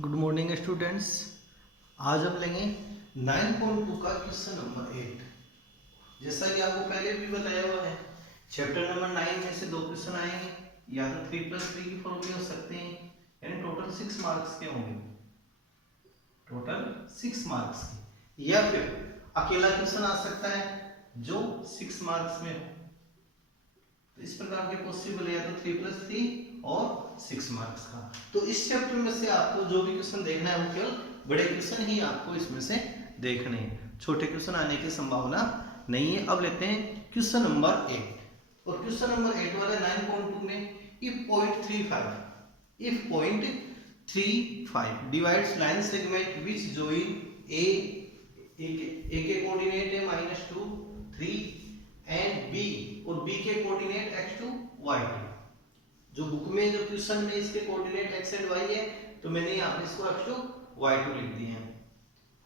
Good morning students. आज हम लेंगे 9.2 का क्वेश्चन नंबर 8। जैसा कि आपको पहले भी बताया हुआ है, चैप्टर नंबर 9 में से दो क्वेश्चन आएंगे, या तो 3+3 की फॉर्म में हो सकते हैं, यानी टोटल 6 मार्क्स के होंगे, टोटल 6 मार्क्स के, या फिर अकेला क्वेश्चन आ सकता है जो 6 मार्क्स में हो। तो इस प्रकार के पॉसिबल है, या तो 3+3 और 6 मार्क्स का। तो इस चैप्टर में से आपको जो भी क्वेश्चन देखना है वो केवल बड़े क्वेश्चन ही आपको इसमें से देखने हैं, छोटे क्वेश्चन आने की संभावना नहीं है। अब लेते हैं क्वेश्चन नंबर 8, और क्वेश्चन नंबर 8 वाला 9.2 में if point 35 divides line segment which join a के कोऑर्डिनेट है -2 3 एंड बी, और बी के कोऑर्डिनेट x2 y2। जो बुक में जो क्वेश्चन में इसके कोऑर्डिनेट x एंड y है, तो मैंने यहाँ पे इसको x2 y2 लिख दिए हैं।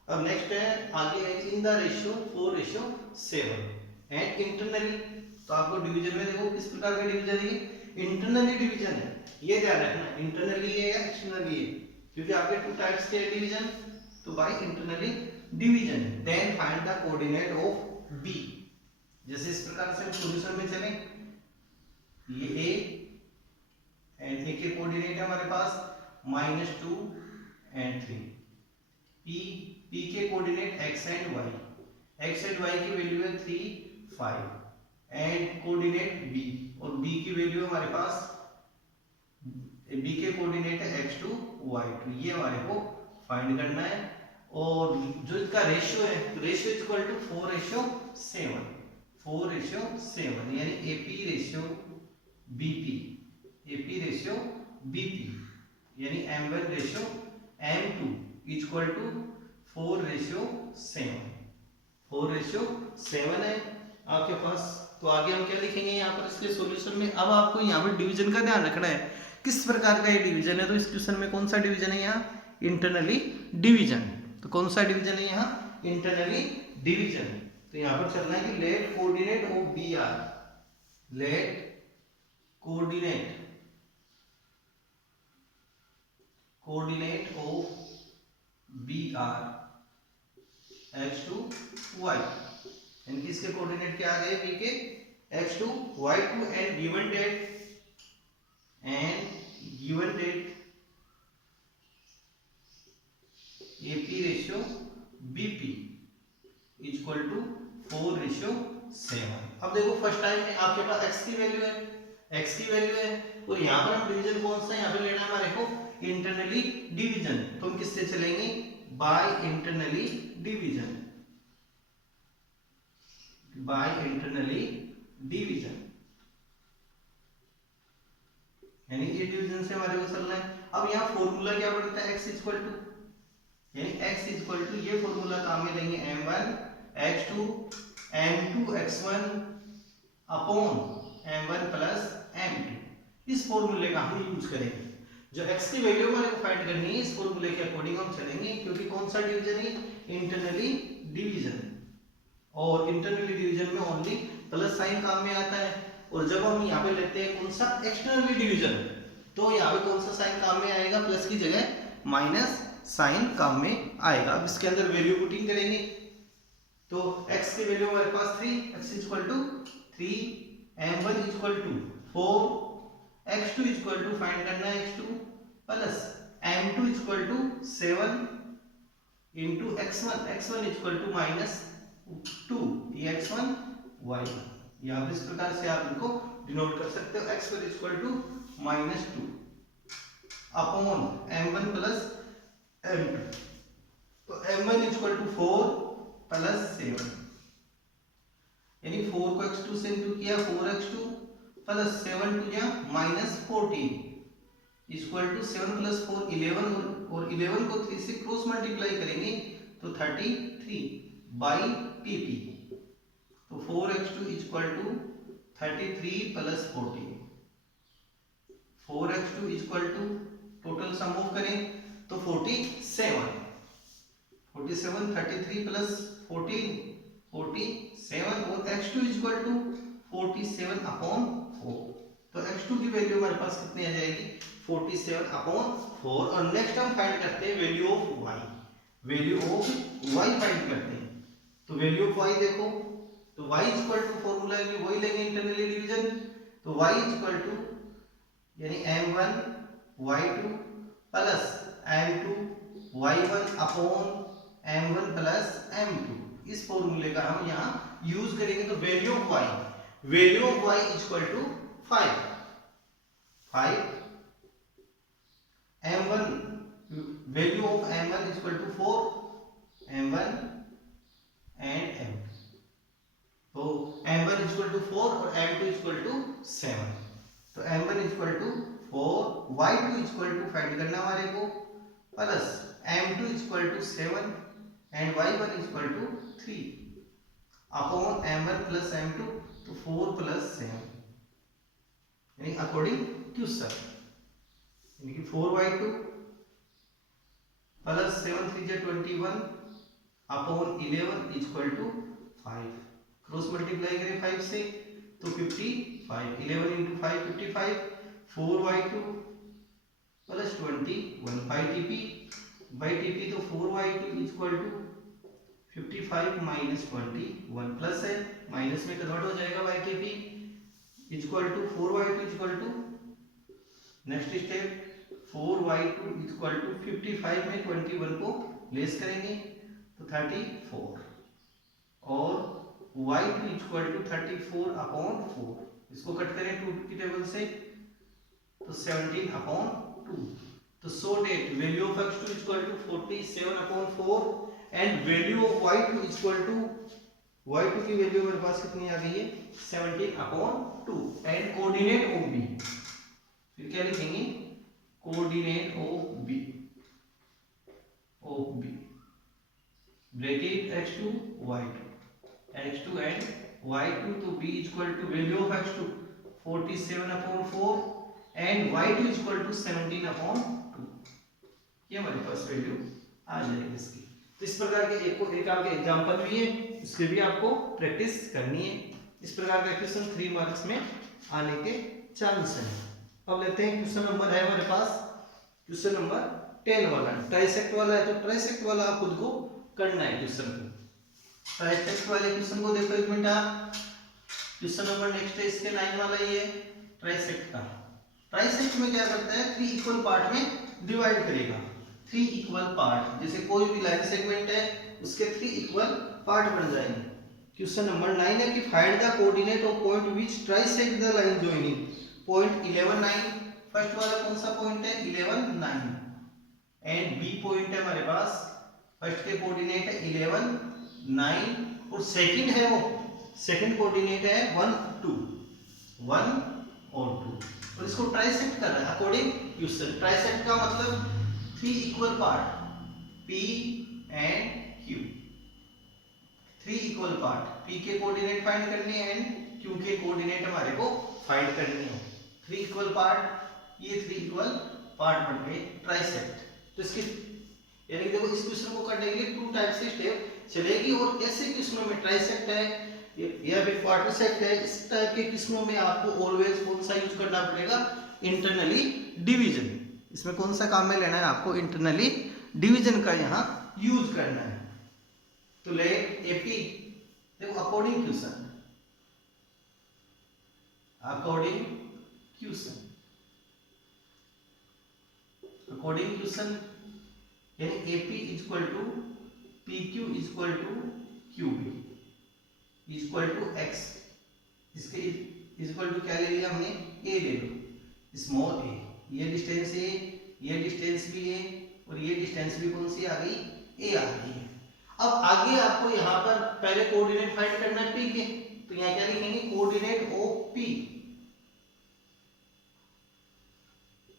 अब नेक्स्ट है, आगे है in the ratio 4:7 and internally. तो आपको डिवीजन में देखो किस प्रकार का डिवीजन है, इंटरनली डिवीजन है, ये ध्यान रखना, इंटरनली है या एक्सटर्नली है, क्योंकि आपके टू टाइप्स के डिवीजन, तो by internally division. Then find the coordinate of B. जैसे इस प्रकार से हम सॉल्यूशन में चलें, ये a एंड a के कोऑर्डिनेट है हमारे पास -2 एंड 3, p के coordinate x and y, x and y की वैल्यू है 3 5 एंड कोऑर्डिनेट b, और b की वैल्यू हमारे पास, b के कोऑर्डिनेट है x2 y2, ये हमारे को फाइंड करना है। और जो इसका रेशियो है, रेशियो इक्वल टू 4:7, 4:7, यानी AP ratio BP, AP ratio BP, यानी M1 ratio M2 equal to 4:7, 4:7 है आपके पास। तो आगे हम क्या लिखेंगे यहाँ पर इसके सॉल्यूशन में। अब आपको यहाँ पर डिवीजन का ध्यान रखना है, किस प्रकार का ये डिवीजन है। तो इस क्वेश्चन में कौन सा डिवीजन है, यहाँ इंटरनली डिवीजन। तो कौन सा डिवीजन है, यहाँ इंटरनली डिवीजन। तो यहाँ पर चलना है कि let coordinate of B are, let coordinate of B are x2 y, यानी इसके कोऑर्डिनेट क्या आ गए, बी के x2 y2 and given that AP ratio BP equal to 4:7। अब देखो फर्स्ट टाइम में आपके पास x की वैल्यू है, और यहाँ पर हम डिवीजन कौन सा यहाँ पे लेना है हमारे को, इंटरनली डिवीजन। तो हम किससे चलेंगे, बाय इंटरनली डिवीजन, यानी ये डिवीजन से हमारे को चलना है। अब यहाँ फॉर्मूला क्या बनता है, x इक्वल टू, यानी x इक्वल टू, ये फॉर्मूला काम में लेंगे m1 x2 m2 x1 upon m1 plus m2। इस फॉर्मूले का हम यूज करेंगे। जो x की वैल्यू हमारे को फाइंड करनी है, इस फॉर्मूले के अकॉर्डिंग हम चलेंगे, क्योंकि कौन सा डिवीजन है, इंटरनली डिवीजन, और इंटरनली डिवीजन में ओनली प्लस साइन काम में आता है। और जब हम यहाँ पे लेते हैं कौन सा, एक्सटर्नली डिवीजन, तो यहाँ पे कौन सा साइन काम में आएगा, प्लस की जगह माइनस साइन काम में आएगा। अब इसके अंदर वैल्यू पुटिंग करेंगे, तो x की वैल्यू हमारे पास 3, x equal to 3, m1 equal to 4, x2 equal to फाइंड करना है x2 plus m2 equal to 7 into x1 equal to -2, ये x1 y1। यहाँ इस प्रकार से आप इनको डिनोट कर सकते हो, x1 equal to -2 upon m1 plus m2। तो m1 इक्वल टू 4 प्लस 7, यानी 4 को x2 से इंटू किया, 4x2 प्लस 7 टू या -14 इक्वल टू 7 प्लस 4 11, और 11 को 3 से क्रॉस मल्टीप्लाई करेंगे तो 33 बाई pp। तो 4x2 equal to 33 plus 14, 4x2 equal to, total sum of करें तो 47, 33 प्लस 14 47, और x2 इक्वल टू 47 अपॉन 4। तो x2 की वैल्यू हमारे पास कितनी आ जाएगी, 47/4। और नेक्स्ट हम फाइंड करते हैं value of y, value of y find करते हैं। तो वैल्यू ऑफ y देखो, तो y इक्वल टू फॉर्मूला वही लेंगे इंटरनली डिवीजन, तो y इक्वल टू यानी m1 y2 plus m2 y1 upon m1 plus m2, इस फॉर्मूले का हम यहाँ यूज करेंगे। तो value of y, value of y equal to 5 m1, value of m1 equal to 4 m1 and m2, तो m1 इक्वल टू 4 और m2 इक्वल टू 7, तो m1 equal to 4, y2 equal to फाइंड करना हमारे को, plus m2 equal to 7 and y1 equal to 3 upon m1 plus m2, तो 4 plus 7 यानी according question, यानी कि 4y2 प्लस 7 3 जा 21 upon 11 equal to 5, cross multiply करें 5 से तो 55, 11 into 5 55, 4y2 plus 21 by TP, तो 4y2 equal to 55 minus 21 plus है माइनस में कन्वर्ट हो जाएगा by TP equal to 4y2 equal to next step 4y2 equal to 55 में 21 को लेस करेंगे तो 34 और y2 इक्वल टू 34 अपॉन 4, इसको कट करें 2 की टेबल से तो 17 अपॉन 2, तो so that value of x2 equal to 47 upon 4 and value of y2 equal to, y2 की वैल्यू मेरे पास कितनी आ गई है 17 upon 2 and coordinate of b, फिर क्या लिखेंगे coordinate of b bracket x2 y2 and y2, तो b equal to value of x2 47 upon 4 and y2 equal to 17 upon 2, ये हमारे पास वैल्यू आ जाएगी इसकी। तो इस प्रकार के एक आपके एग्जांपल भी है, इसके भी आपको प्रैक्टिस करनी है। इस प्रकार का क्वेश्चन 3 मार्क्स में आने के चांस है। अब लेते हैं क्वेश्चन नंबर है हमारे पास क्वेश्चन नंबर 10 वाला, ट्राइसेक्ट वाला है, तो ट्राइसेक्ट वाला आप खुद को करना है क्वेश्चन को। ट्राइसेक्ट वाले क्वेश्चन को देखो एक मिनट आप, क्वेश्चन नंबर नेक्स्ट है इसके 9 वाला ही है ट्राइसेक्ट का। ट्राइसेक्ट में क्या करता है 3 इक्वल पार्ट में डिवाइड करेगा, 3 इक्वल पार्ट, जैसे कोई भी लाइन सेगमेंट है उसके 3 इक्वल पार्ट बन जाएंगे। क्वेश्चन नंबर 9 है कि find the coordinate of point which trisect the line joining point 11 9, first वाला कौन सा पॉइंट है 11 9 एंड बी पॉइंट है हमारे पास, फर्स्ट के कोऑर्डिनेट है 11 9 और सेकंड है वो सेकंड कोऑर्डिनेट है 1 2 1 और 2 और इसको ट्राइसेक्ट कर रहा है अकॉर्डिंग क्वेश्चन। ट्राइसेक्ट का मतलब 3 equal part P and Q, 3 equal part, P के कोऑर्डिनेट फाइंड करने हैं एंड Q के कोऑर्डिनेट हमारे को फाइंड करने हैं। 3 इक्वल पार्ट, ये 3 इक्वल पार्ट बन गए ट्राइसेक्ट। तो इसकी यानी देखो इस क्वेश्चन को करने के लिए 2 टाइप से स्टेप चलेगी और ऐसे क्वेश्चनों में ट्राइसेक्ट है या फिर क्वाड्रिसेक्ट है, इस टाइप के क्वेश्चनों में आपको ऑलवेज कौन सा यूज करना पड़ेगा इंटरनली डिवीजन। इसमें कौन सा काम में लेना है आपको इंटरनली डिवीजन का यहाँ यूज करना है। तो ले एपी देखो अकॉर्डिंग क्वेश्चन यानी AP equal to PQ equal to QB equal to X, इसके इक्वल टू क्या ले लिया हमने A ले लो, स्मॉल a, ये डिस्टेंस A, ये डिस्टेंस भी A और ये डिस्टेंस भी कौन सी आ गई A आ गई है। अब आगे आपको यहाँ पर पहले कोऑर्डिनेट फाइंड करना है P के, तो यहाँ क्या लिखेंगे coordinate of P,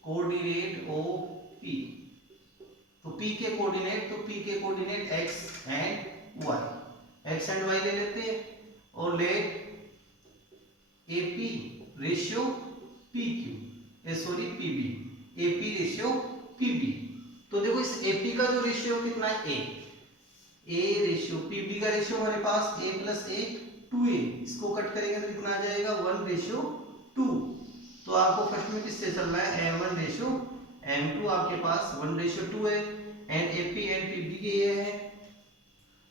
coordinate of P, तो P के coordinate x and y, x and y ले लेते हैं और ले AP ratio PQ sorry PB, AP ratio PB। तो देखो इस AP का जो रेशियो कितना है A रेशियो, PB का रेशियो हमारे पास A प्लस A 2A, इसको कट करेंगे तो कितना आ जाएगा 1:2। तो आपको फर्स्ट में किससे चलना है, m1 रेशियो m2 आपके पास 1:2 है एंड AP एंड PB के ये है।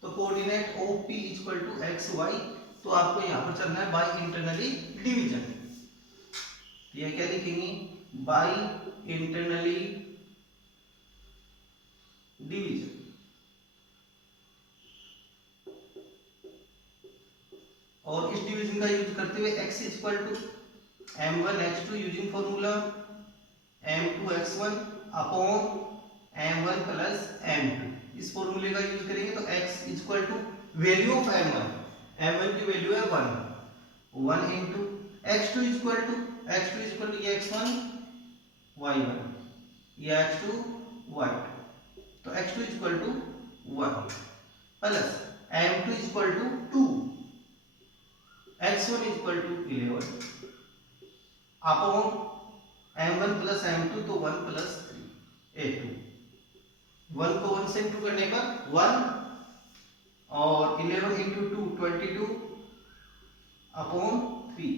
तो coordinate of P equal to X Y, तो आपको यहाँ पर चलना है बाय इंटरनली डिवीजन। ये क्या लिखेंगे, बाय इंटरनली डिवीजन। और इस डिवीजन का यूज करते हुए x equal to m1 x2 using formula m2 x1 upon m1 plus m2, इस फॉर्मूले का यूज करेंगे तो x equal to value of m1 की वैल्यू है 1 इंटू x2 इक्वल टू ये x1 y1 ये x2 y2, तो x2 equal to 1 plus m2 equal to 2, x1 equal to 11 upon m1 plus m2 तो 1 प्लस 3 a2, 1 को 1 से into करने पर 1 और 11 इंटू 2 22 अपॉन 3,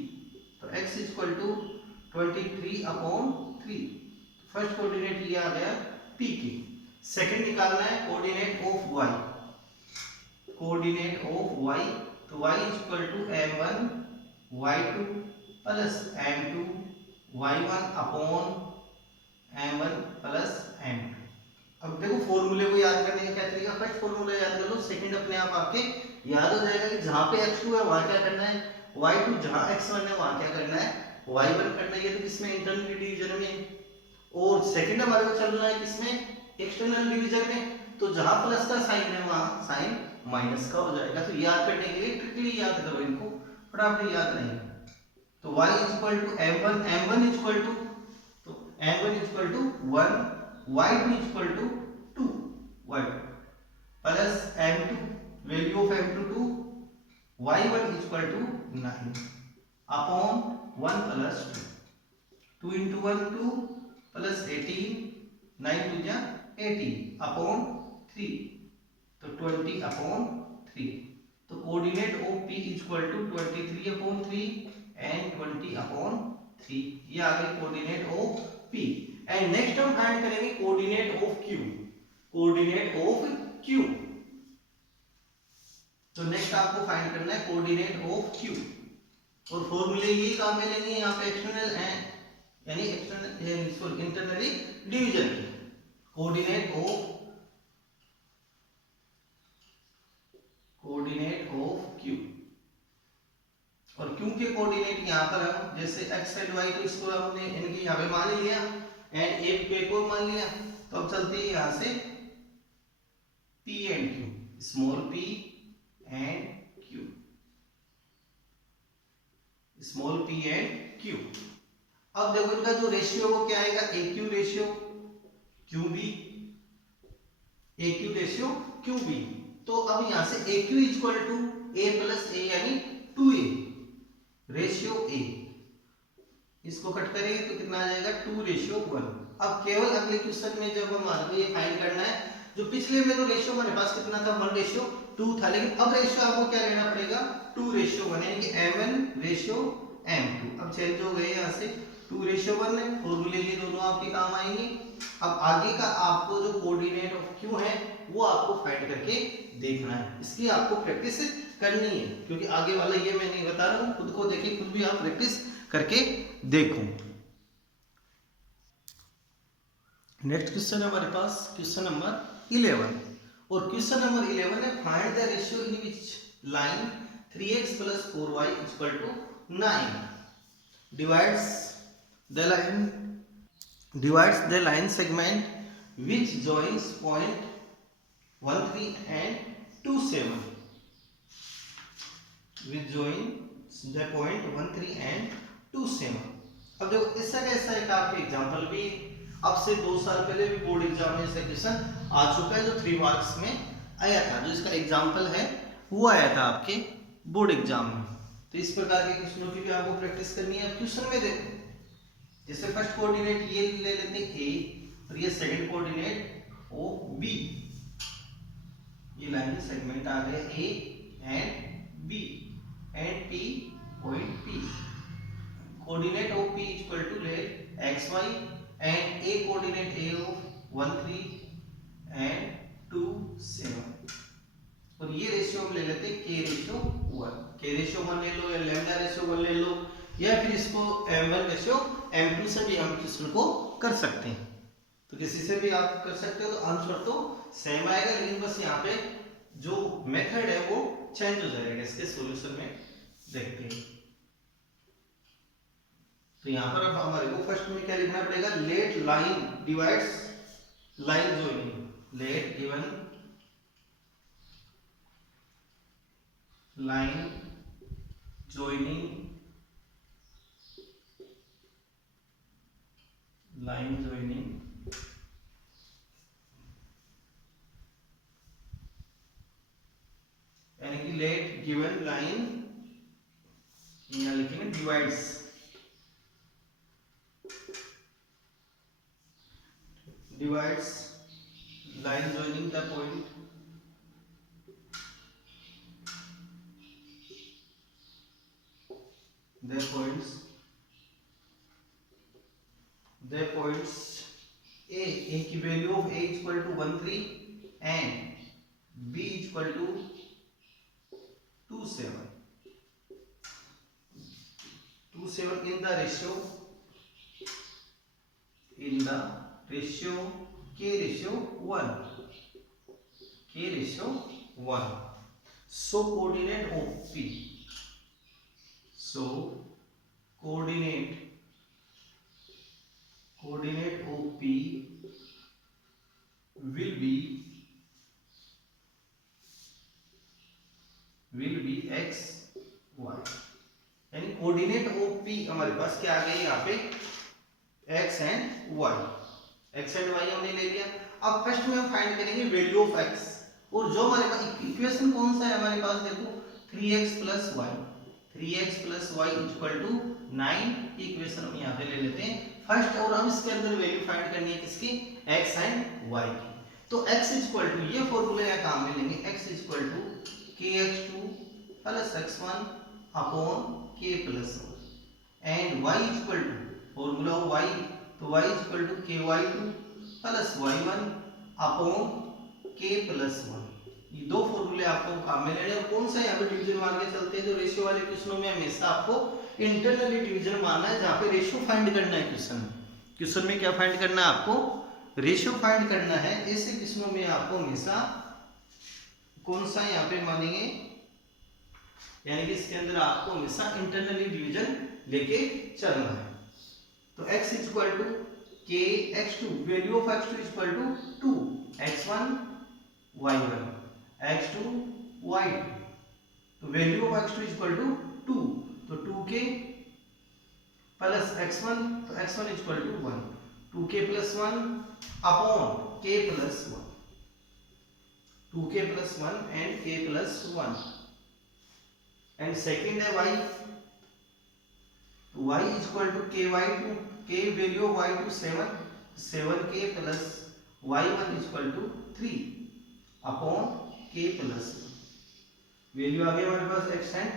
तो x equal to 23 upon 3। First coordinate ये आ गया p की। सेकंड निकालना है coordinate of y, coordinate of y, तो y equal to m1 y2 plus m2 y1 upon m1 plus m2। अब देखो फॉर्मूले को याद करने का क्या तरीका, फर्स्ट फॉर्मूला याद कर लो, सेकंड अपने आप आपके याद हो जाएगा कि जहां पे x2 है वहां क्या करना है, y2 जहां x1 है वहां क्या करना है, y1 करना है। ये तो किसमें, इंटरनल डिवीजन में, और सेकंड हमारे को चलना है किसमें, एक्सटर्नल डिवीजन में, तो जहां प्लस का साइन है वहां साइन माइनस का हो जाएगा। तो याद करने के लिए ट्रिकली याद करो इनको, फटाफट याद रहेगा। तो y equal to m1 equal to, तो m1 equal to 1, y2 equal to 2 y2 plus m2 value of m2 2, y1 equal to 9 upon 1 plus 2 into 1 2 plus 18 9 2 जा 18 अपॉन 3, तो 20 अपॉन 3। तो coordinate of p equal to 23 upon 3 and 20 upon 3, ये आ गई coordinate of p। And next हम find करेंगे coordinate of q, coordinate of q। तो next आपको फाइंड करना है कोऑर्डिनेट ऑफ q, और फॉर्मूले यही काम में लेंगे यहाँ पे एक्सटर्नल एंड यानी एक्सटर्नल इंटरनली डिवीजन की। कोऑर्डिनेट ऑफ q, और q के कोऑर्डिनेट यहाँ पर हम जैसे x एंड y, तो इसको हमने इनके यहाँ पे मान लिया एंड a पे को मान लिया, तो अब चलते हैं यहाँ से p and q, small p and q, small p and q। अब देखो इनका जो रेशियो वो क्या आएगा, aq ratio qb, aq ratio qb। तो अब यहां से aq equal to a plus a यानी 2a रेशियो a, इसको कट करेंगे तो कितना आ जाएगा 2:1। अब केवल अगले क्वेश्चन में जब हमारे ये फाइंड करना है, जो पिछले में तो रेशियो हमारे पास कितना था 1:2 था, लेकिन अब रेशियो आपको क्या लेना पड़ेगा 2:1 यानी कि m1 रेशियो m2। अब चेंज हो गए यहाँ से 2:1 है, फॉर्मूले ये दोनों आपके काम आएंगे। अब आगे का आपको जो कोऑर्डिनेट ऑफ q है वो आपको फाइंड करके देखना है, इसकी आपको प्रैक्टिस करनी है, क्योंकि आगे वाला ये मैं नहीं बता रहा हूँ, खुद को देखिए, खुद भी आप प्रैक्टिस करके देखो। नेक्स्ट क्वेश्चन है हमारे पास क्वेश्चन नंबर 11, और क्वेश्चन नंबर 11 है find the ratio in which line 3x + 4y = 9 divides the line segment which joins point 13 and 27, which joins the point 13 and 27। अब देखो इसका कैसा है, आपके एग्जांपल भी अब से 2 साल पहले भी बोर्ड एग्जाम में ऐसा क्वेश्चन आ चुका है, जो 3 मार्क्स में आया था, जो इसका एग्जांपल है वो आया था आपके बोर्ड एग्जाम में। तो इस प्रकार के क्वेश्चनों की भी आपको प्रैक्टिस करनी है। अब क्वेश्चन में देखो, जैसे फर्स्ट कोऑर्डिनेट ये ले लेते हैं a, और ये सेकंड कोऑर्डिनेट o b, ये लाइन के सेगमेंट आ गए a and b and p point p। coordinate of P equal to let xy and A coordinate A of 1 3 and 2 7 और ये रेशियो हम ले लेते हैं k रेशियो 1, k रेशियो 1 ले लो या लैम्डा रेशियो 1 ले लो या फिर इसको m1 रेशियो m2 से भी हम क्वेश्चन को कर सकते हैं। तो किसी से भी आप कर सकते हो, तो आंसर तो सेम आएगा, लेकिन बस यहाँ पे जो मेथड है वो चेंज हो जाएगा। इसके सॉल्यूशन में देखते हैं। तो यहाँ पर अब हमारे को फर्स्ट में क्या लिखना पड़ेगा, let line divides line joining, let given line joining यानी कि लेट गिवन लाइन यहाँ लिखेंगे divides line joining the point their points A की value of A equal to 1 3 and B equal to 2 7 in the ratio k ratio 1 so coordinate of P of P will be x y, यानी coordinate of P हमारे पास क्या आ गई यहाँ पे x and y, हमने ले लिया। अब फर्स्ट में हम फाइंड करेंगे वैल्यू ऑफ x, और जो हमारे पास इक्वेशन कौन सा है हमारे पास, देखो 3x plus y equal to 9, equation हम यहाँ पे ले लेते हैं फर्स्ट, और अब इसके अंदर वैल्यू फाइंड करनी है किसकी, x एंड y की। तो x इक्वल टू, ये फॉर्मूला यहाँ काम में लेंगे, x equal to kx2 plus x1 upon k plus 1 and y equal to formula y, तो y equal to ky2 plus y1 upon k plus 1। ये दो फॉर्मूले आपको काम में लेने, और कौन सा यहाँ पे डिवीजन मान के चलते हैं। तो रेशियो वाले क्वेश्चनों में हमेशा आपको इंटरनली डिवीजन मानना है, जहाँ पे रेशियो फाइंड करना है। क्वेश्चन में क्या फाइंड करना है, आपको रेशियो फाइंड करना है। ऐसे क्वेश्चनों में आपको हमेशा कौन सा यहाँ पे मानेंगे, यानी कि इसके अंदर आपको हमेशा इंटरनली डिवीजन लेके चलना है। तो x equal to k x2, value of x2 equal to 2 x1 y1 x2 y2, तो value of x2 equal to 2, तो 2k प्लस x1, तो x1 equal to 1, 2k plus 1 upon k plus 1, 2k plus 1 and k plus 1, and second है y, y equal to ky2, k value of y2 7, 7k plus y1 equal to 3 upon k plus 1। Value आ गई हमारे पास x and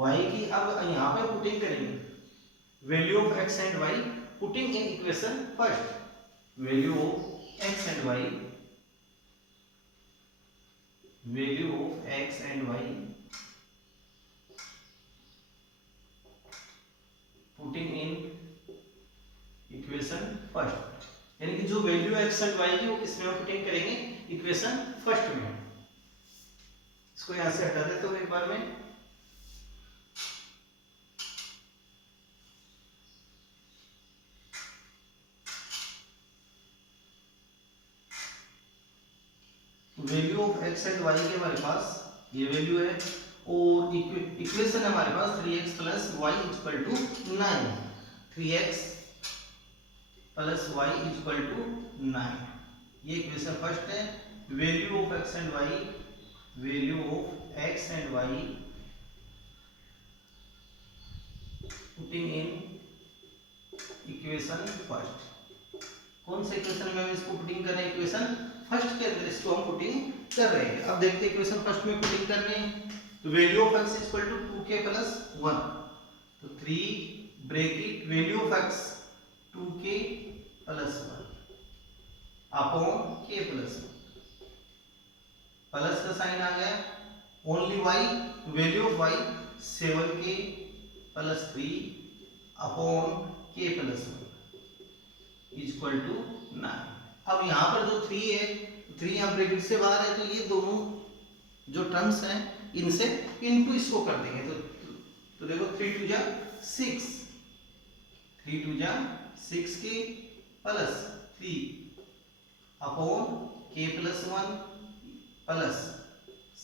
y की। अब यहाँ पे putting करेंगे value of x and y, putting in equation first, value of x and y, value of x and y putting in equation first, यानी कि जो वैल्यू x एंड y की वो किसमें हम पुटिंग करेंगे, इक्वेशन फर्स्ट में। इसको यहां से हटा देते हो एक बार में। Value of x and y के हमारे पास ये वैल्यू है, और इक्वेशन हमारे पास 3x plus y equal to 9, 3x plus y equal to 9, ये इक्वेशन फर्स्ट है। Value of x and y, value of x and y putting in equation first. कौन सा इक्वेशन में हम इसको पुटिंग कर रहे हैं, इक्वेशन फर्स्ट के अंदर इसको हम पुटिंग कर रहे हैं। अब देखते हैं इक्वेशन फर्स्ट में पुटिंग कर रहे हैं। तो value of x equal to 2k plus 1, तो 3 bracket value of x 2k plus 1 upon k plus 1, plus का साइन आ गया, only y, value of y 7k plus 3 upon k plus 1 equal to 9। अब यहाँ पर जो 3 है, 3 यहाँ ब्रैकेट से बाहर है, तो ये दोनों जो टर्म्स हैं इनसे इनटू इसको कर देंगे। तो देखो 3 2 जा 6, 3 2 जा 6k plus 3 upon k plus 1 plus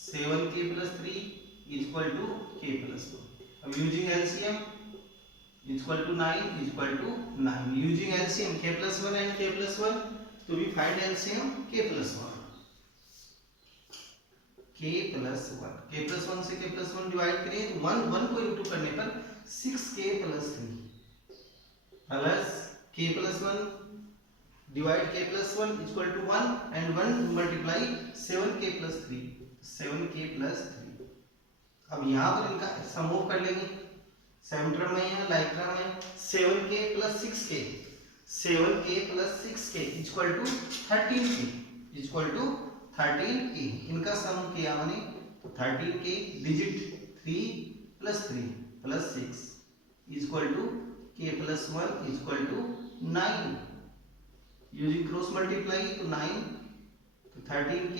7k plus 3 equal to k plus 1। अब using LCM equal to 9 equal to 9, using LCM k plus 1 and k plus 1, तो we find LCM k plus 1, k plus 1 से k plus 1 divide करिए तो 1 को into करने पर 6k plus 3 plus k plus 1 divide k plus 1 equal to 1 and 1 multiply 7k plus 3, 7k plus 3। अब यहाँ पर इनका सम ऑफ कर लेंगे, सेंटर में या लाइक में 7k plus 6k, 7k plus 6k equal to 13k, equal to 13k। इनका सम किया मैंने तो 13k digit 3 plus 3 plus 6 equal to k plus 1 equal to 9, using cross multiply तो 9, तो 13k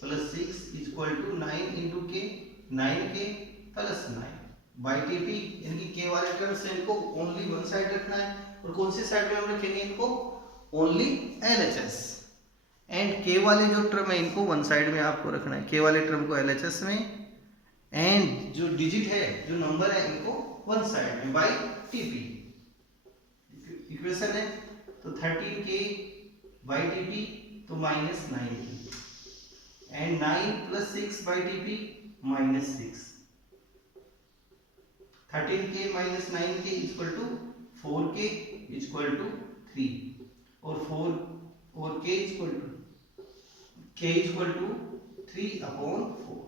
plus 6 equal to 9 into k, 9k plus 9 by TP. इनकी k वाले term से इनको ओनली वन साइड रखना है, और कौन सी साइड में हम रखेंगे इनको, ओनली LHS, एंड k वाले जो टर्म है इनको वन साइड में आपको रखना है, k वाले टर्म को LHS में, एंड जो डिजिट है जो नंबर है इनको वन साइड में बाई टीपी। इक्वेशन है तो 13k बाई टीपी तो minus 9 and 9 plus 6 by TP minus 6, 13k minus 9k equal to 4k equal to 3, और k इक्वल टू 3 अपॉन 4।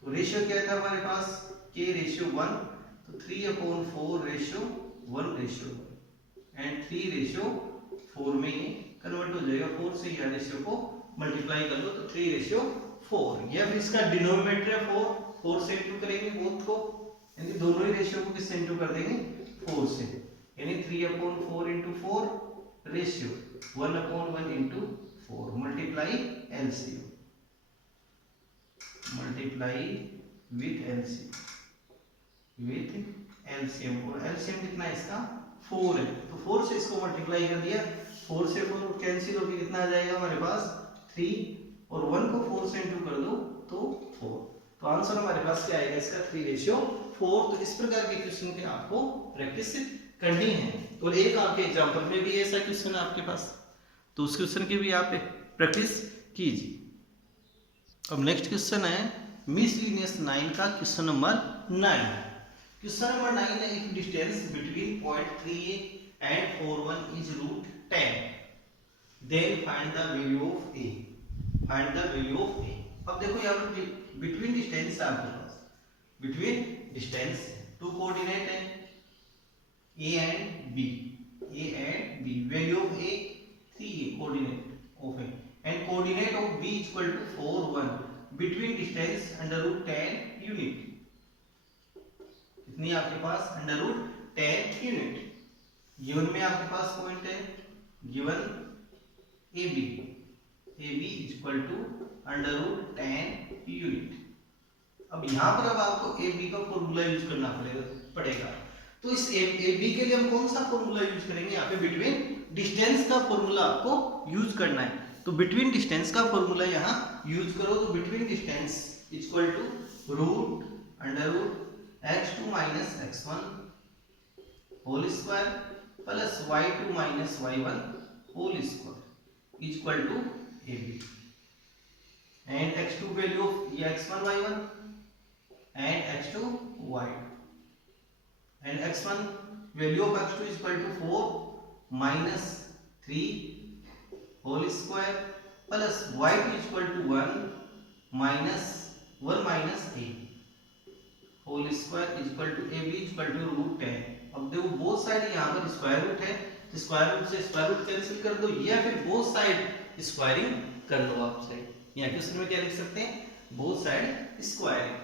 तो रेशियो क्या था हमारे पास, k रेशियो 1, तो 3 अपॉन 4 रेशियो 1 एंड 3 रेशियो 4 में ये कन्वर्ट हो जाएगा, 4 से यह रेशियो को मल्टीप्लाई कर लो तो 3 रेशियो 4, या फिर इसका डिनोमिनेटर है 4 से इंटू करेंगे बोथ को, यानी दोनों ही रेशियो को किससे इंटू कर देंगे 4 से, यानी 3 upon 4 into 4 ratio 1 upon 1 into 4 multiply LCM, multiply with LCM, और एलसीएम कितना है इसका 4 है, तो 4 से इसको मल्टीप्लाई कर दिया, 4 से 4 कैंसिल होकर कितना आ जाएगा हमारे पास 3, और 1 को 4 से इंटू कर दो तो 4, तो आंसर हमारे पास क्या आएगा इसका 3 रेशियो 4। तो इस प्रकार के क्वेश्चन के आपको प्रैक्टिस करनी है, और एक आपके एग्जांपल में भी ऐसा क्वेश्चन है आपके पास, तो उस क्वेश्चन की भी आप प्रैक्टिस कीजिए। अब नेक्स्ट क्वेश्चन है मिसलिनियस 9 का क्वेश्चन नंबर 9। क्वेश्चन नंबर 9 है, if distance between point 3a and 4 1 is √10, then find the value of a, find the value of a। अब देखो यहाँ पर बिटवीन डिस्टेंस है आपके पास, बिटवीन डिस्टेंस टू कोऑर्डिनेट है a and b, value of a 3a coordinate of a, and coordinate of b equal to 4 1, between distance √10 unit, कितनी आपके पास √10 यूनिट। गिवन में आपके पास पॉइंट है, given AB equal to √10 unit. अब यहाँ पर अब आपको AB का फॉर्मूला यूज करना पड़ेगा, तो इस AB के लिए हम कौन सा फॉर्मूला यूज करेंगे, यहाँ पे बिटवीन डिस्टेंस का फॉर्मूला आपको यूज करना है, तो बिटवीन डिस्टेंस का फॉर्मूला यहाँ यूज करो, तो between distance equal to √x2 minus x1 whole square plus y2 minus y1 whole square equal to AB, and x2 value of x1 y1 and x2 y2, and x1 value of x2 is equal to 4 minus 3 whole square plus y2 is equal to 1 minus 1 minus a whole square is equal to ab is equal to √10, अब देखो both side यहाँ पर square root है, तो square root से square root cancel कर दो, या फिर बोथ साइड स्क्वायरिंग कर लो आप साइड। यहाँ क्वेश्चन में क्या लिख सकते हैं, both side squaring,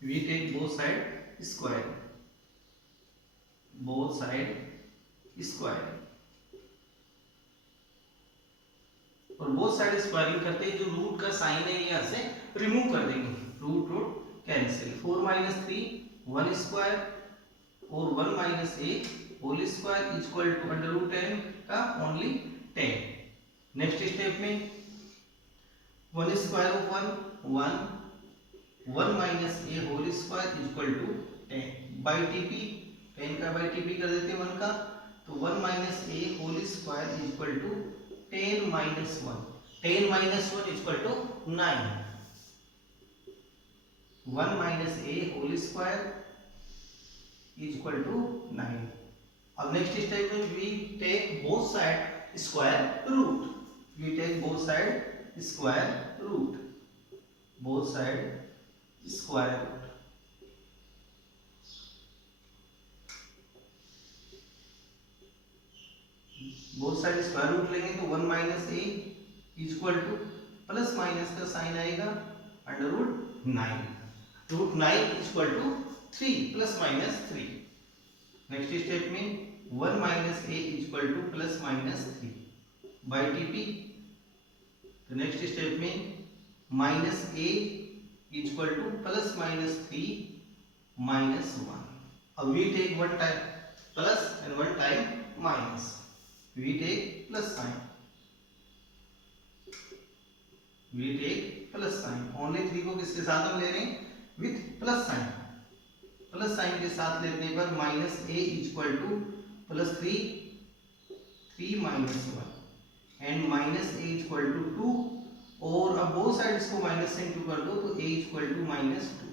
we take both side squaring, both side squaring. और बोथ साइड स्क्वायरिंग करते ही जो रूट का साइन है यहाँ से रिमूव कर देंगे, रूट रूट कैंसिल, 4 - 3 1 स्क्वायर और 1 - a whole square equal to √10 का ओनली 10। नेक्स्ट स्टेप में 1 square of 1 1 - a whole square equal to 10 by TP, 10 का बाई टीपी कर देते हैं 1 का, तो 1 - a whole square equal to 10 - 1, 10 - 1 equal to 9, 1 - a whole square equal to 9। अब next step में we take both side square root, we take both side square root, both side square root. Both side square root लेंगे तो 1 - a equal to plus minus का sign आएगा √9, √9 equal to 3 ± 3। Next step में 1 - a equal to plus minus 3 by TP, तो next step में -a equal to plus minus 3 -1। अब we take one time plus and one time minus, we take plus sign, we take plus sign, only 3 को किसके साथ हम ले रहे हैं, with plus sign, plus sign के साथ लेने पर -a equal to plus 3 3 - 1 and -a equal to 2, और अब बोथ साइड्स को माइनस से इंटू कर दो तो a equal to -2,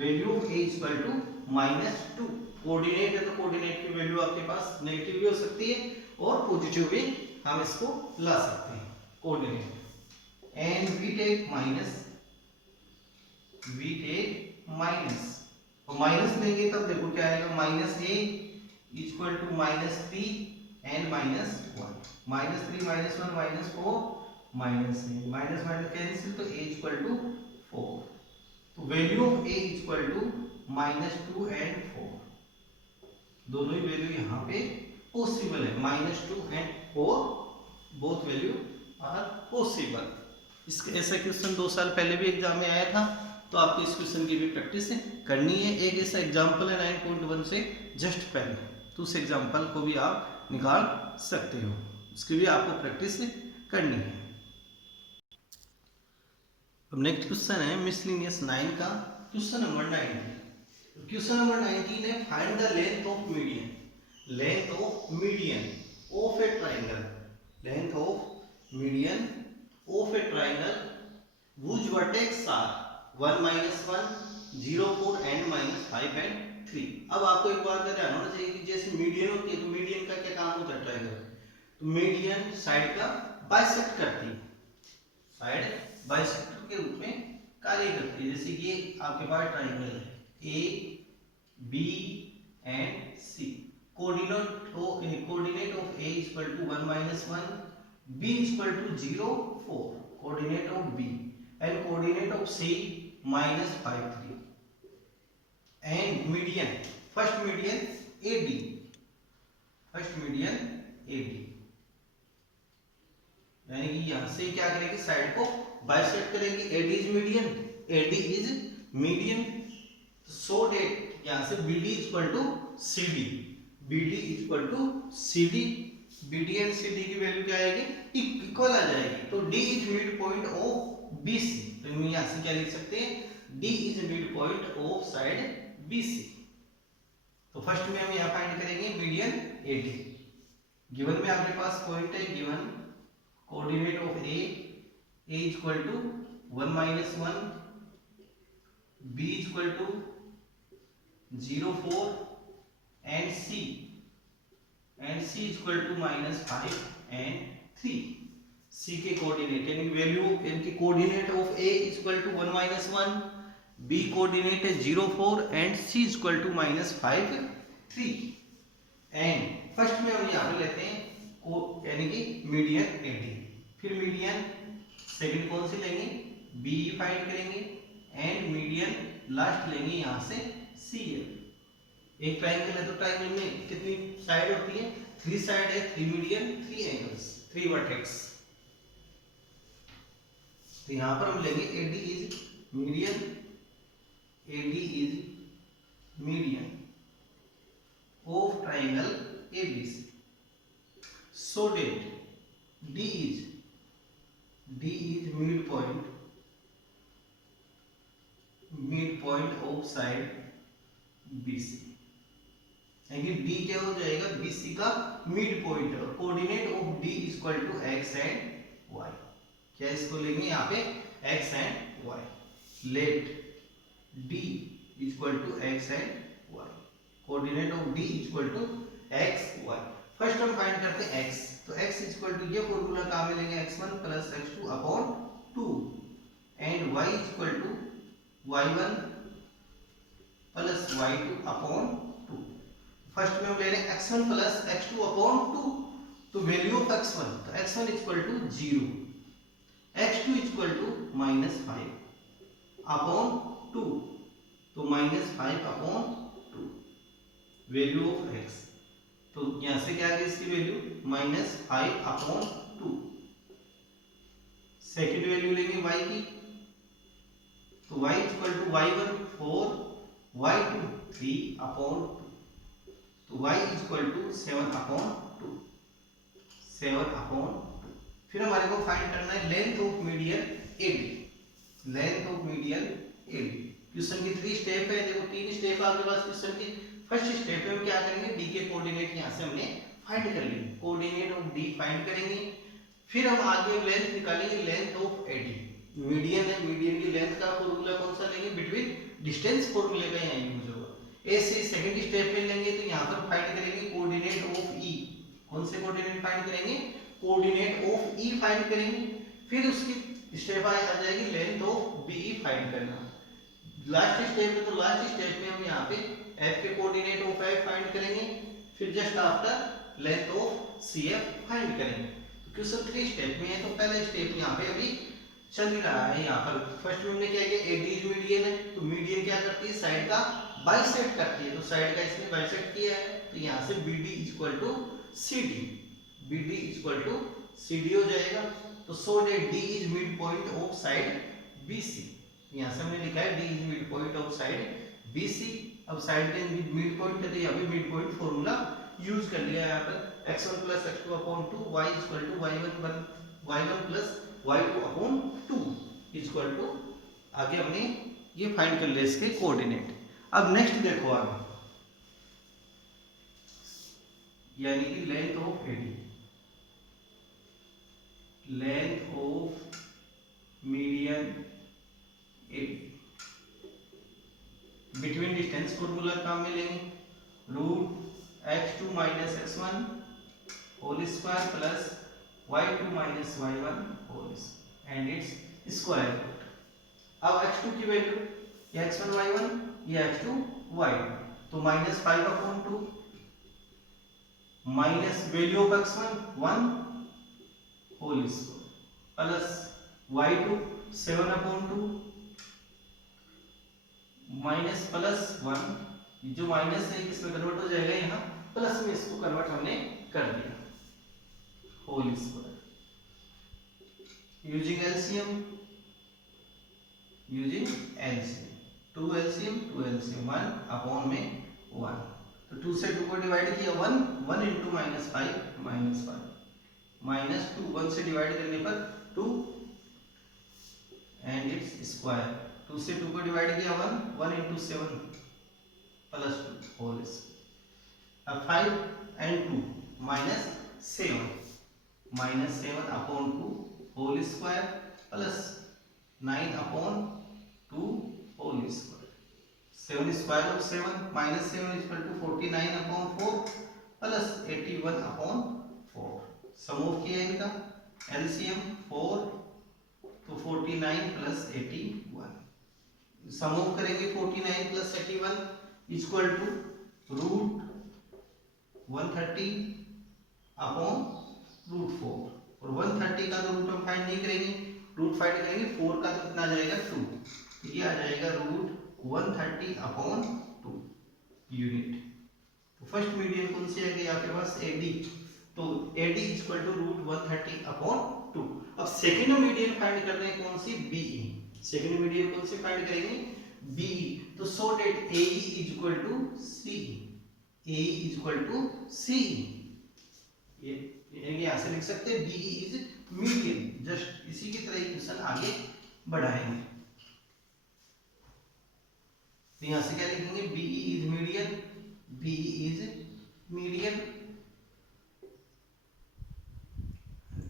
value of a equal to -2। Coordinate है तो कोऑर्डिनेट की वैल्यू आपके पास नेगेटिव भी हो सकती है और पॉजिटिव भी हम इसको ला सकते हैं coordinate. And we take minus, we take minus, तो माइनस लेंगे तब देखो क्या आएगा, -a equal to -3 and -1, -3 - 1 -4 -a, minus minus cancel तो a इक्वल टू 4, तो value of a equal to -2 and 4, दोनों ही वैल्यू यहाँ पे पॉसिबल है, -2 and 4 both value are possible. इसका ऐसा क्वेश्चन 2 साल पहले भी एग्जाम में आया था, तो आपको इस क्वेश्चन की भी प्रैक्टिस करनी है। एक ऐसा एग्जाम्पल है 9.1 से जस्ट पहले, तो उस एग्जाम्पल को भी आप निकाल सकते हो, उसकी भी आपको प्रैक्टिस करनी है। अब नेक्स्ट क्वेश्चन है मिसलिनियस 9 का क्वेश्चन नंबर 19। क्वेश्चन नंबर 19 है find the length of median, length of median of A triangle, length of median of A triangle whose vertex are 1 - 1 0 4 and -5 and 3। अब आपको एक बात का ध्यान होना चाहिए कि जैसे मीडियन होती है तो मीडियन का क्या काम होता है ट्राइंगल, तो मीडियन साइड का बाइसेक्ट करती है, साइड बाइसेक्टर के रूप में कार्य करती है। जैसे ये आपके पास ट्राइंगल है A B and C, coordinate of A equal to 1 - 1, b equal to 0 4, coordinate of b and coordinate of C -5 3, and median, first median AD, first median AD, यानी कि यहां से क्या करेगी, साइड को बाइसेक्ट करेगी, AD is median, AD is median, so that यहां से BD equal to CD, BD equal to CD, BD and CD की वैल्यू क्या आएगी, इक्वल आ जाएगी, तो D is mid point of BC, तो यहां से क्या लिख सकते हैं, D is mid point of side BC। तो फर्स्ट में हम यहां फाइंड करेंगे मीडियन AD, गिवन में आपके पास पॉइंट है, given coordinate of A equal to 1 - 1, B equal to 0 4 and C equal to -5 and 3। C के कोऑर्डिनेट यानी वैल्यू इनकी coordinate of A equal to 1 - 1, B coordinate है 0 4 and C equal to -5 3 and first में हम यहाँ पे लेते हैं यानी कि मीडियन AD, फिर मीडियन सेकंड कौन सी लेंगे BE फाइंड करेंगे एंड मीडियन लास्ट लेंगे यहाँ से CF। एक ट्रायंगल है तो ट्रायंगल में कितनी साइड होती है 3 साइड है, 3 मीडियन 3 एंगल्स 3 वर्टेक्स। तो यहाँ पर हम लेंगे AD is median, AD is median of triangle ABC so that D is midpoint of side BC, यानी D क्या हो जाएगा BC का मिड पॉइंट और coordinate of D equal to x and y। क्या इसको लेंगे यहाँ पे x and y, let D equal to x and y, coordinate of D equal to x y। First हम फाइंड करते हैं x, तो x इक्वल टू ये फॉर्मूला कहाँ में लेंगे x1 plus x2 upon 2 and y equal to y1 plus y2 upon 2। First में हम ले रहे हैं x1 प्लस x2 अपॉन 2, तो वैल्यू ऑफ x1, तो x1 equal to 0, x2 equal to -5 upon 2, तो -5 अपॉन 2 वैल्यू ऑफ x। तो यहां से क्या आ गई इसकी वैल्यू -5 अपॉन 2। सेकंड वैल्यू लेंगे y की, तो y equal to y1 4, y2 3 upon 2, तो y equal to 7 upon 2, 7 upon 2। फिर हमारे को फाइंड करना है length of median AD, length of median AD। Question की 3 स्टेप है, देखो 3 स्टेप आपके पास क्वेश्चन की। फर्स्ट स्टेप में क्या करेंगे D के कोऑर्डिनेट यहां से हमने फाइंड कर लिए, कोऑर्डिनेट ऑफ D फाइंड करेंगे। फिर हम आगे लेंथ निकालेंगे, लेंथ ऑफ AD, मीडियन है, मीडियन की लेंथ का फॉर्मूला कौन सा लेंगे बिटवीन डिस्टेंस फॉर्मूले का यहां यूज होगा। ऐसे सेकंड स्टेप में लेंगे तो यहां पर फाइंड करेंगे कोऑर्डिनेट ऑफ E, कौन से कोऑर्डिनेट फाइंड करेंगे कोऑर्डिनेट ऑफ E फाइंड करेंगे। फिर उसकी स्टेप आ जाएगी लेंथ ऑफ BE फाइंड करना। लास्ट स्टेप में, तो लास्ट स्टेप में हम यहाँ पे F के कोऑर्डिनेट ऑफ F फाइंड करेंगे, फिर just after length of CF find करेंगे। क्वेश्चन 3 स्टेप में है, तो पहला स्टेप यहाँ पे अभी चल ही रहा है। यहाँ पर फर्स्ट में हमने क्या किया AD इज मीडियन है, तो मीडियन क्या करती है साइड का बाइसेक्ट करती है, तो साइड का इसने बाइसेक्ट किया है, तो यहाँ से BD equal to CD, BD equal to CD हो जाएगा। तो so that D is mid point of side BC, यहाँ से हमने लिखा है D is mid point of side BC। अब साइड के मिड पॉइंट है तो यहाँ पे मिड पॉइंट फॉर्मूला यूज कर लिया है यहाँ पर x1 plus x2 upon 2, y equal to y1 plus y2 upon 2 equal to, आगे हमने ये फाइंड कर लिया इसके कोऑर्डिनेट। अब नेक्स्ट देखो आगे, यानी कि length of AD, length of median AD between distance formula काम में लेंगे, root x2 minus x1 whole square plus y2 minus y1 whole and it's square root. अब x2 की वैल्यू ये x1 y1 ये x2 y2, तो -5 upon 2 minus value of x1 1 whole square plus y2 7 upon 2 minus plus 1, जो minus है इसमें convert हो जाएगा, यहाँ प्लस में इसको कन्वर्ट हमने कर दिया, whole square using LCM 2 LCM 1 upon में 1, तो 2 से 2 को डिवाइड किया 1 इंटू -5 माइनस 2, 1 से डिवाइड करने पर 2 एंड इट्स स्क्वायर, 2 से 2 को डिवाइड किया 1 इंटू 7 प्लस 2 होल स्क्वायर। अब 5 and 2 -7 upon 2 whole square plus 9 upon 2 whole square, 7 square of 7 -7 equal to 49 upon 4 plus 81 upon 4। Sum of किया इनका एलसीएम 4, तो 49 प्लस 81, सम ऑफ करेंगे 49 plus 81 equal to root 130 upon √4, और 130 का तो root हम find नहीं करेंगे, रूट फाइंड करेंगे 4 का तो कितना आ जाएगा 2, तो ये आ जाएगा √130 अपॉन 2 यूनिट। तो फर्स्ट मीडियन कौन सी आ गई आपके पास AD, तो AD इक्वल टू √130 अपॉन 2। अब सेकंड मीडियन फाइंड कर रहे हैं कौन सी BE, सेकंड मीडियन कौन सी फाइंड करेंगे BE, तो so that AE equal to CE, AE equal to CE, ये यहां से लिख सकते हैं BE इज मीडियन, जस्ट इसी की तरह क्वेश्चन आगे बढ़ाएंगे। तो यहां से क्या लिखेंगे BE is median, BE is median,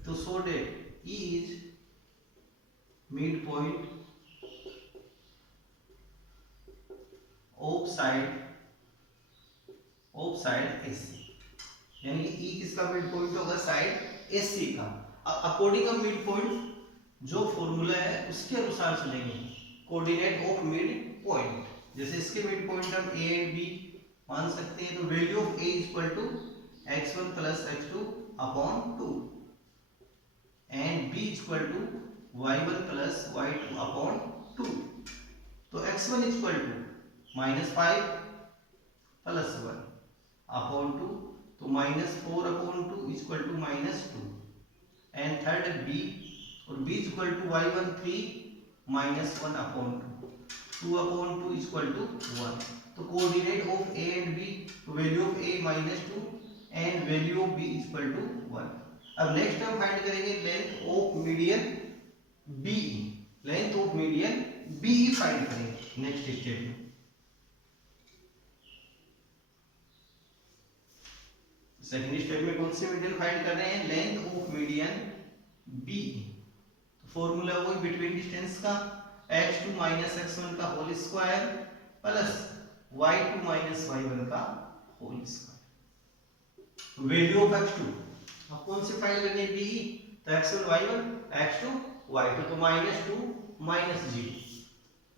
तो so that E is mid point of side AC, यानी कि E किसका मिड पॉइंट होगा साइड AC का। अब अकॉर्डिंग ऑफ मिड पॉइंट जो फॉर्मूला है उसके अनुसार चलेंगे, कोऑर्डिनेट ऑफ मिड पॉइंट, जैसे इसके मिड पॉइंट हम A एंड B मान सकते हैं, तो value of A equal to x1 plus x2 upon 2 and B equal to y1 plus y2 upon 2, तो x1 equal to -5 plus 1 upon 2, तो -4 upon 2 equal to -2, and third B, और B equal to y1 3 -1 upon 2 upon 2 equal to 1, तो coordinate of A and B, value of A -2 and value of B equal to 1। अब next हम find करेंगे length of median BE, length of median BE find करेंगे next step में। Second step में कौन सी median find कर रहे हैं, लेंथ ऑफ मीडियन BE, तो फॉर्मूला वही बिटवीन डिस्टेंस का x2 - x1 का whole square plus y2 - y1 का whole square, value of x2 अब कौन से फाइंड करनी है BE, तो x1 y1 x2 y2, तो -2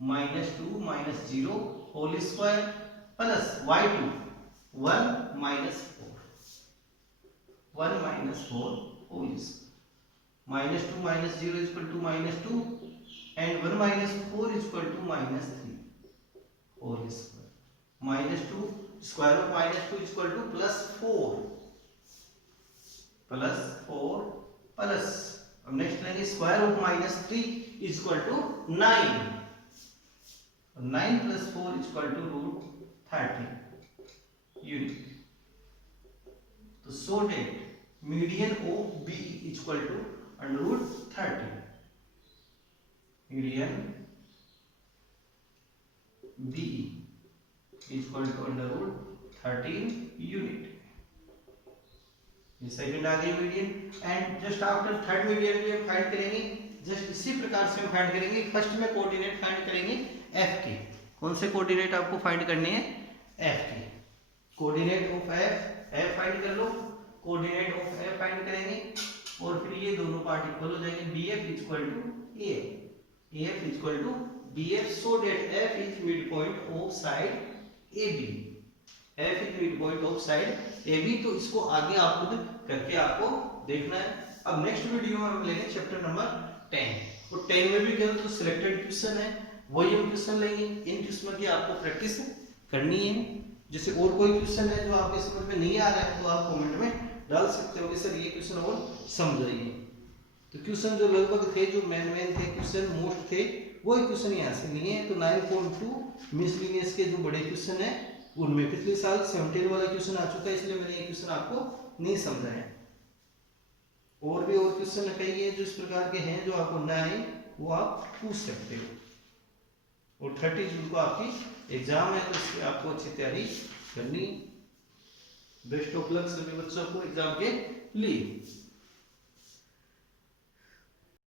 -0 whole square plus y2 1 - 4 whole square, -2 - 0 equal to -2 and 1 - 4 equal to -3 whole square, -2 square of -2 equal to +4 plus, अब next लेंगे square of -3 equal to 9, 9 + 4 equal to √13 unit, तो so that median of BE equal to √13, median BE equal to √13 unit. ये second आ गई median, and just after third median भी हम find करेंगे, just इसी प्रकार से हम फाइंड करेंगे। फर्स्ट में कोऑर्डिनेट फाइंड करेंगे F के, कौन से कोऑर्डिनेट आपको फाइंड करने हैं F के, कोऑर्डिनेट ऑफ F फाइंड कर लो, कोऑर्डिनेट ऑफ F फाइंड करेंगे, और फिर ये दोनों पार्ट इक्वल हो जाएंगे, BF equal to AF equal to BF, so that F is mid point of side AB, F is mid point of side AB, तो इसको आगे आप खुद करके आपको देखना है। अब नेक्स्ट वीडियो में हम लेंगे चैप्टर नंबर 10, और 10 में भी क्या तो सिलेक्टेड क्वेश्चन है, वही हम क्वेश्चन लेंगे, इन क्वेश्चनों की आपको प्रैक्टिस करनी है। जैसे और कोई क्वेश्चन है जो आपके समझ में नहीं आ रहा है तो आप कमेंट में डाल सकते हो कि सर ये क्वेश्चन और समझाइए। तो क्वेश्चन जो लगभग थे, जो मेन थे क्वेश्चन, मोस्ट थे, वही क्वेश्चन यहाँ से नहीं है। तो 9.2 मिसलिनियस के जो बड़े क्वेश्चन है उनमें पिछले साल 17 वाला क्वेश्चन आ चुका है, इसलिए मैंने ये क्वेश्चन आपको नहीं समझाया। और भी और क्वेश्चन कई है जो इस प्रकार के हैं, जो आपको ना आए वो आप पूछ सकते हो। और 30 जून को आपकी एग्जाम है, तो इसकी आपको अच्छी तैयारी करनी। बेस्ट ऑफ लक सभी बच्चों को एग्जाम के लिए।